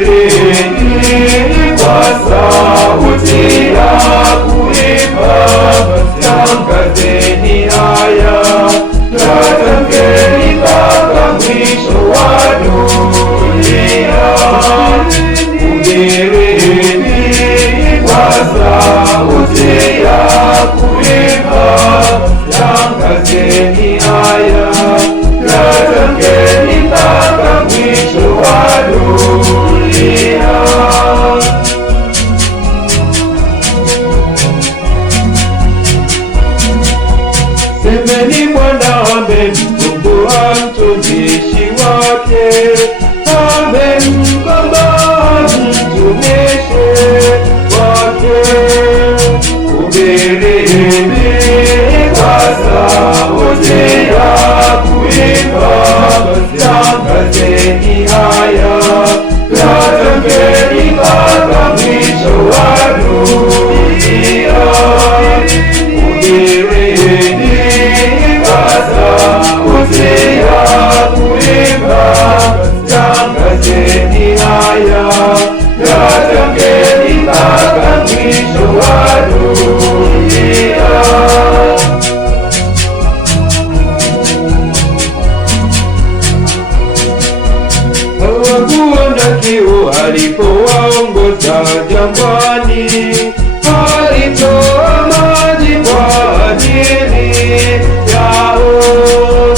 Hubirini kwa sauti ya kuimba, tangazeni haya, tangazeni mpaka mwisho wa dunia. Hubirini kwa sauti ya kuimba, tangazeni haya, tangazeni mpaka mwisho wa dunia. Semeni Bwana amemkomboa mtumishi wake, amemkomboa mtumishi wake. Hubirini kwa sauti ya kuimba, tangazeni haya, tangazeni mpaka mwisho wa dunia. Hubirini kwa sauti ya kuimba, tangazeni haya, tangazeni mpaka mwisho wa dunia. Hawakuona kiu alipowaongoza jangwani, alitoa maji kwa ajili yao.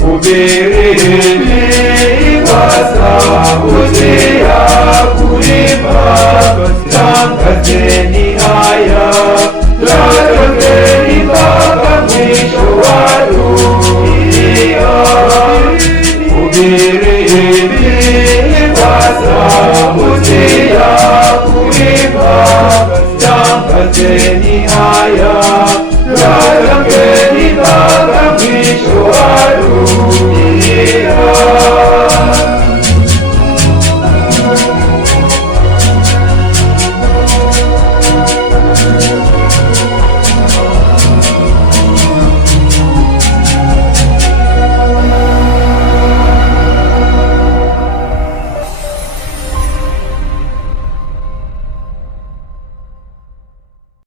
Hubirini kwa sauti ya kuimba, tangazeni haya, tangazeni mpaka mwisho wa dunia. Hubirini kwa sauti ya kuimba, tangazeni haya, tangazeni